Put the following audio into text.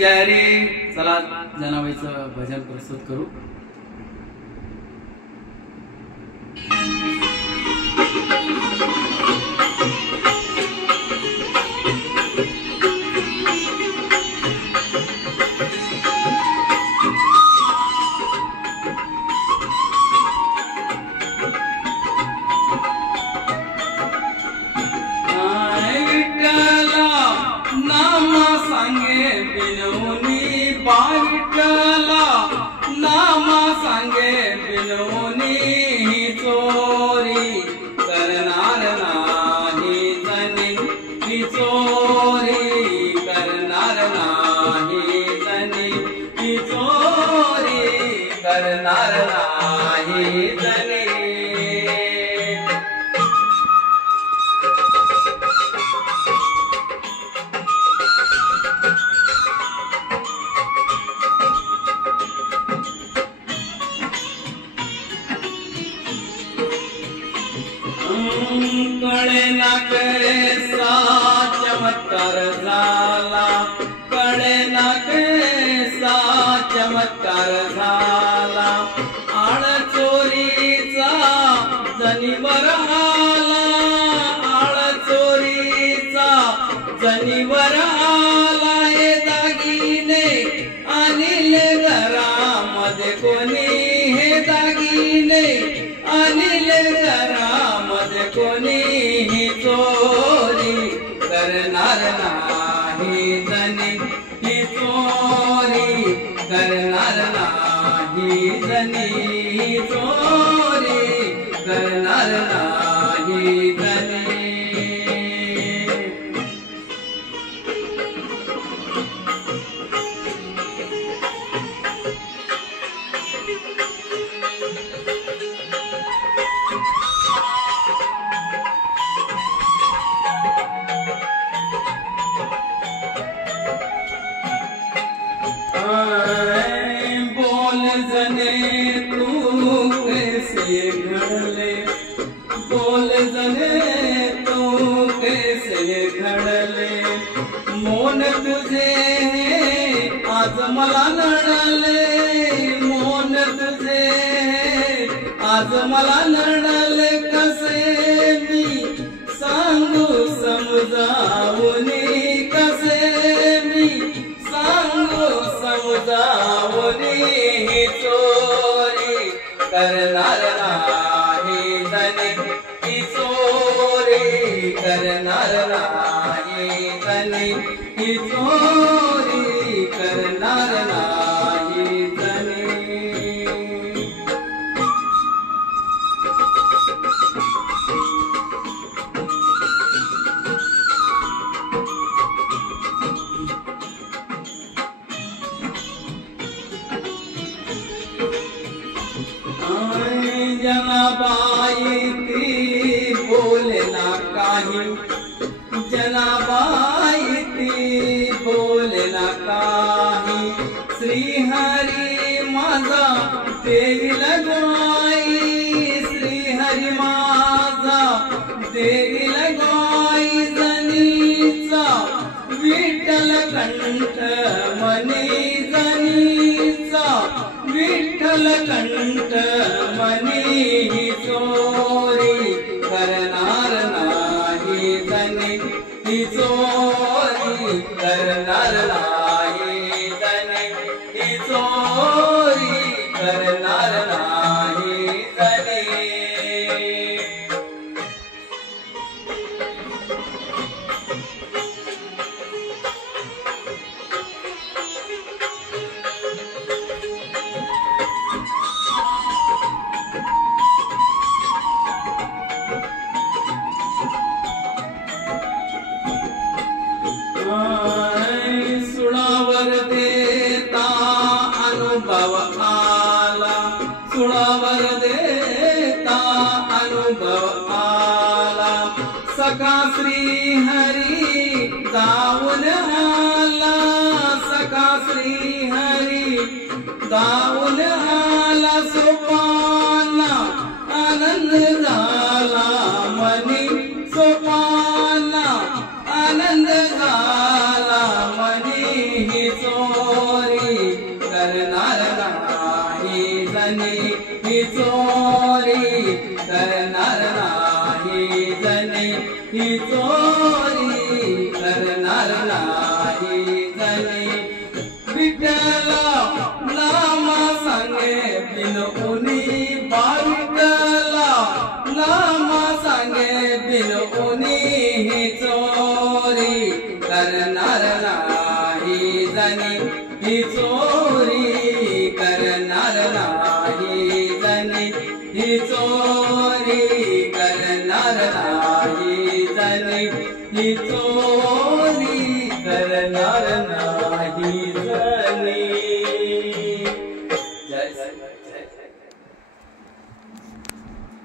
जय रे. चला जनाबाईचं भजन प्रस्तुत करू. विठ्ठला नाम सांगे बिनोनी चोरी करणार नाही जनी ही चोरी करणार नाही जनी ही चोरी करणार नाही जनी. कळे ना कैसा चमत्कार झाला, कळे ना कैसा चमत्कार झाला. आळ चोरीचा जनीवर आला, आळ चोरीचा जनीवर आला. हे दागिने आणले घरामध्ये कोणी, हे दागिने आणले घरामध्ये कोणी. ही चोरी करणार नाही जनी ही चोरी करणार नाही जनी ही चोरी करणार नाही जनी. बोल जने तू कैसे घडले, बोल जने तू कैसे घडले. मोन तुझे आज मला नडले, मोन तुझे आज मला नडले. कसे मी सांगू समजावूनी, कसे मी सांगू समजावूनी. ही चोरी करणार नाही जनी ही चोरी करणार नाही जनी ही चोरी करणार नाही जनी. जनाबाई ती बोलना काही, जनाबाई ती बोलना काही. श्रीहरी माझा देईल गाई, श्रीहरी माझा देईल गाई. जनीचा विठ्ठल कंठ मनी, जनीचा विठ्ठल कंठ मनी. ही चोरी करणार नाही जनी ही चोरी करणार नाही जनी ही चोरी करणार नाही जनी. सुळावर देता अनुभव आला, सुळावर देता अनुभव आला. सखा श्रीहरी जाऊन आला, सखा श्रीहरी जाऊन आला. सोपाना आनंद झाला मनी, सोपाना आनंद झाला मनी. ही चोरी करणार नाही जनी ही चोरी करणार नाही जनी ही चोरी करणार नाही जनी विठ्ठला नाम सांगे बिन उनी बाळीतला नाम सांगे बिन उनी ही चोरी करणार नाही जनी ही चोरी करणार नाही जनी ही चोरी करणार नाही जनी ही चोरी